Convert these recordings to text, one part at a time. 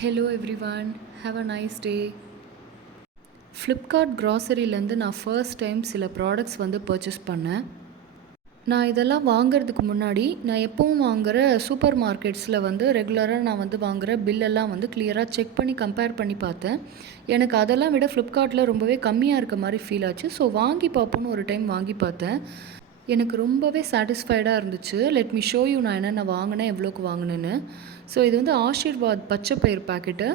Hello everyone, have a nice day. Flipkart க்ராசரிலேருந்து நான் first time சில ப்ராடக்ட்ஸ் பர்ச்சேஸ் பண்ணேன். நான் இதெல்லாம் வாங்குறதுக்கு முன்னாடி நான் எப்பவும் வாங்குகிற சூப்பர் மார்க்கெட்ஸில் ரெகுலராக நான் வாங்குகிற பில்லெல்லாம் கிளியராக செக் பண்ணி கம்பேர் பண்ணி பார்த்தேன். எனக்கு அதெல்லாம் விட ஃப்ளிப்கார்ட்டில் ரொம்பவே கம்மியாக இருக்க மாதிரி ஃபீல் ஆச்சு. ஸோ வாங்கி பார்ப்போன்னு ஒரு டைம் வாங்கி பார்த்தேன். எனக்கு ரொம்பவே சாட்டிஸ்ஃபைடாக இருந்துச்சு. லெட் மீ ஷோ யூ நான் என்னென்ன வாங்கினேன், எவ்வளோக்கு வாங்கினேன்னு. ஸோ இது ஆஷீர்வாத் பச்சை பயிர் பாக்கெட்டு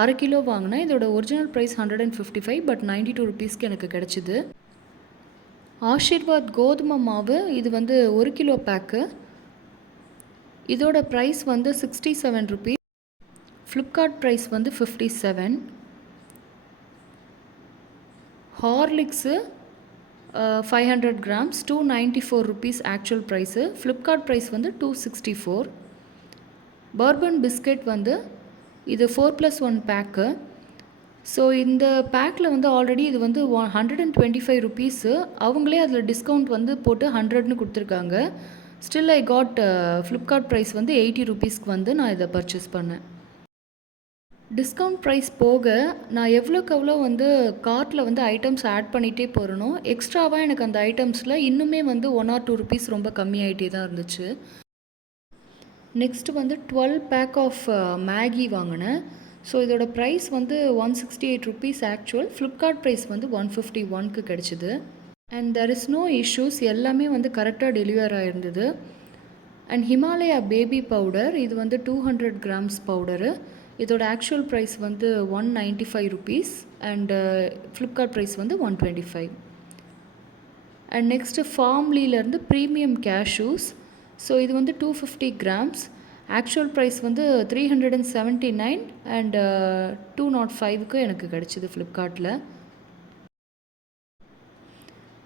1/2 கிலோ வாங்கினேன். இதோட ஒரிஜினல் ப்ரைஸ் 155, பட் 92 ருபீஸ்க்கு எனக்கு கிடச்சிது. ஆஷீர்வாத் கோதுமை மாவு இது 1 கிலோ பேக்கு. இதோட price 67 rupees. Flipkart price 57. Horlicks 500 grams 294 rupees actual price. Flipkart price 264. Bourbon biscuit இது 4+1 பேக்கு. ஸோ இந்த பேக்கில் ஆல்ரெடி இது 125 ருபீஸு. அவங்களே அதில் டிஸ்கவுண்ட் போட்டு 100ன்னு கொடுத்துருக்காங்க. Still I got Flipkart price 80 ருபீஸ்க்கு நான் இதை பர்ச்சேஸ் பண்ணேன். டிஸ்கவுண்ட் ப்ரைஸ் போக நான் எவ்வளோக்கு எவ்வளோ கார்ட்டில் ஐட்டம்ஸ் ஆட் பண்ணிகிட்டே போகிறனோ எக்ஸ்ட்ராவாக எனக்கு அந்த ஐட்டம்ஸில் இன்னுமே 1 or 2 ருபீஸ் ரொம்ப கம்மியாகிட்டே தான் இருந்துச்சு. நெக்ஸ்ட்டு 12 பேக் ஆஃப் மேகி வாங்கினேன். ஸோ இதோட price 168 rupees actual. Flipkart price 151க்கு கிடச்சிது. And there is no issues, எல்லாமே கரெக்டாக டெலிவர் ஆகிருந்தது. அண்ட் ஹிமாலயா பேபி பவுடர் இது 200 grams பவுடரு. இதோட actual price 195 rupees and Flipkart price 125. And next ஃபார்ம்லியிலேருந்து ப்ரீமியம் கேஷ்யூஸ். ஸோ இது 250 grams. ஆக்சுவல் ப்ரைஸ் 379 அண்ட் 205க்கு எனக்கு கிடச்சிது ஃப்ளிப்கார்ட்டில்.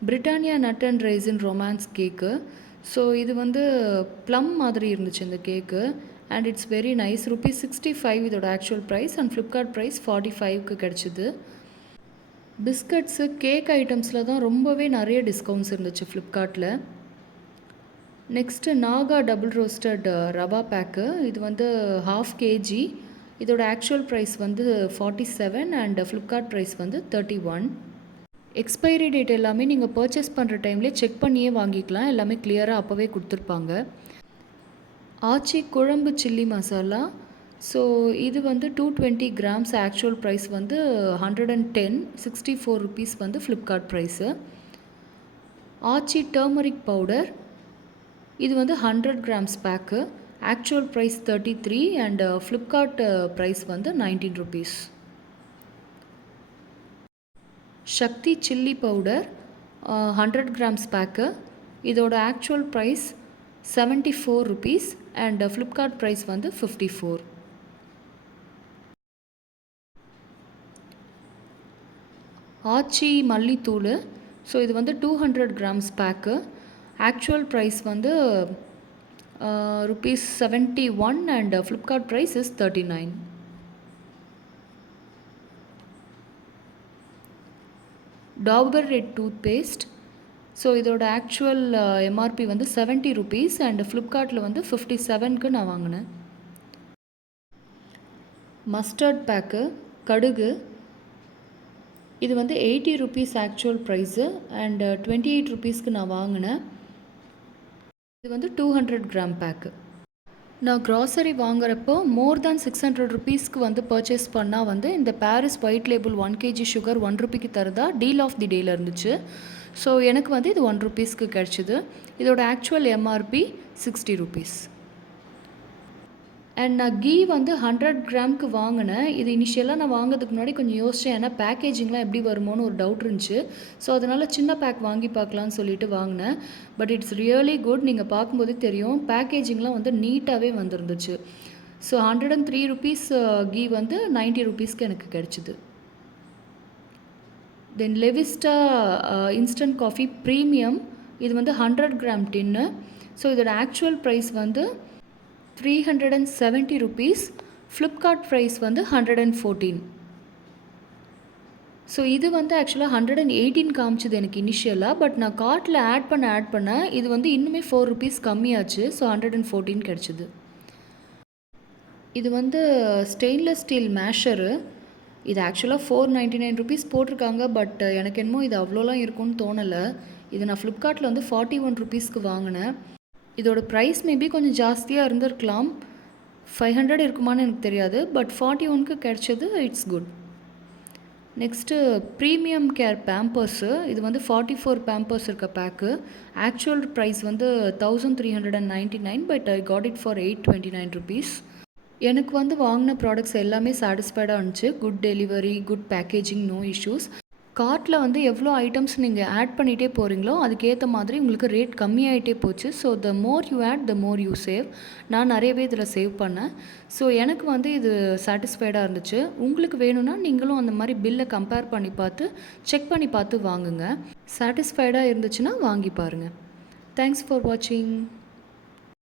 Britannia nut and raisin romance cake. So இது ப்ளம் மாதிரி இருந்துச்சு இந்த cake. And it's very nice. ₹65 இதோட actual price and Flipkart price 45க்கு கிடச்சிது. பிஸ்கட்ஸு கேக் ஐட்டம்ஸில் தான் ரொம்பவே நிறைய டிஸ்கவுண்ட்ஸ் இருந்துச்சு ஃப்ளிப்கார்ட்டில். Next Naga double roasted rava pack. இது 1/2 kg. இதோட actual price 47 and Flipkart price 31. Expiry date எல்லாமே நீங்கள் பர்ச்சேஸ் பண்ணுற டைம்லேயே செக் பண்ணியே வாங்கிக்கலாம். எல்லாமே கிளியராக அப்போவே கொடுத்துருப்பாங்க. ஆச்சி குழம்பு சில்லி மசாலா. ஸோ இது 220 grams actual price 110, 64 rupees Flipkart price. Aachi turmeric powder இது 100 grams pack. Actual price 33 and Flipkart price 19 rupees. Sakthi chilli powder 100 grams pack. இதோட actual price 74 rupees and Flipkart price 54. Aachi மல்லித்தூள். ஸோ இது 200 grams pack. Actual price rupees 71 and Flipkart price is 39. Dabur red toothpaste. So இதோட actual MRP 70 rupees and ஃப்ளிப்கார்ட்டில் 57க்கு நான் வாங்கினேன். Mustard bag கடுகு. இது 80 rupees actual price and 28 ருபீஸ்க்கு நான் வாங்கினேன். இது 200 gram பேக்கு. நான் க்ராசரி வாங்குறப்போ மோர் தேன் 600 ருபீஸ்க்கு பர்ச்சேஸ் பண்ணால் இந்த Paris white label 1 kg sugar 1 ரூபிக்கு தரதா டீல் ஆஃப் தி டேயில் இருந்துச்சு. ஸோ எனக்கு இது 1 ருபீஸ்க்கு கிடச்சிது. இதோட ஆக்சுவல் எம்ஆர்பி 60 ருபீஸ். அண்ட் நான் கீ 100 கிராம்க்கு வாங்கினேன். இது இனிஷியலாக நான் வாங்கிறதுக்கு முன்னாடி கொஞ்சம் யோசித்தேன். ஏன்னா பேக்கேஜிங்லாம் எப்படி வருமோன்னு ஒரு டவுட் இருந்துச்சு. ஸோ அதனால் சின்ன பேக் வாங்கி பார்க்கலான்னு சொல்லிட்டு வாங்கினேன். But it's really good. நீங்கள் பார்க்கும்போதே தெரியும் பேக்கேஜிங்லாம் நீட்டாகவே வந்துருந்துச்சு. ஸோ 103 ருபீஸ் கீ 90 ருபீஸ்க்கு எனக்கு கிடச்சிது. Then Levista instant coffee premium. இது 100 கிராம் டின்னு. ஸோ இதோட actual price 370 rupees. Flipkart price 114. So இது ஆக்சுவலாக 118 காமிச்சிது எனக்கு இனிஷியலாக. பட் நான் கார்ட்டில் ஆட் பண்ண இது இன்னுமே 4 ருபீஸ் கம்மியாச்சு. ஸோ 114 கிடச்சிது. இது வந்து ஸ்டெயின்லெஸ் ஸ்டீல் மேஷரு. இது ஆக்சுவலாக 499 ருபீஸ் போட்டிருக்காங்க. பட் எனக்கு என்னமோ இது அவ்வளோலாம் இருக்கும்னு தோணலை. இது நான் ஃப்ளிப்கார்ட்டில் வந்து 41 ருபீஸ்க்கு வாங்கினேன். இதோட ப்ரைஸ் மேபி கொஞ்சம் ஜாஸ்தியாக இருந்திருக்கலாம். 500 இருக்குமான்னு எனக்கு தெரியாது. பட் 41க்கு கிடைச்சது. It's good. Next premium care Pampers. இது வந்து 44 பேம்பர்ஸ் இருக்க பேக்கு. ஆக்சுவல் ப்ரைஸ் வந்து 1399. But I got it for 829 rupees. எனக்கு வந்து வாங்கின ப்ராடக்ட்ஸ் எல்லாமே சாட்டிஸ்ஃபைடாக இருந்துச்சு. Good delivery, good packaging, no issues. கார்ட்டில் வந்து எவ்வளோ ஐட்டம்ஸ் நீங்கள் ஆட் பண்ணிகிட்டே போகிறீங்களோ அதுக்கேற்ற மாதிரி உங்களுக்கு ரேட் கம்மியாகிட்டே போச்சு. So the more you add the more you save. நான் நிறையவே இதில் சேவ் பண்ணேன். ஸோ எனக்கு வந்து இது சாட்டிஸ்ஃபைடாக இருந்துச்சு. உங்களுக்கு வேணும்னா நீங்களும் அந்த மாதிரி பில்லை கம்பேர் பண்ணி பார்த்து செக் பண்ணி பார்த்து வாங்குங்க. சாட்டிஸ்ஃபைடாக இருந்துச்சுன்னா வாங்கி பாருங்கள். தேங்க்ஸ் ஃபார் வாட்சிங்.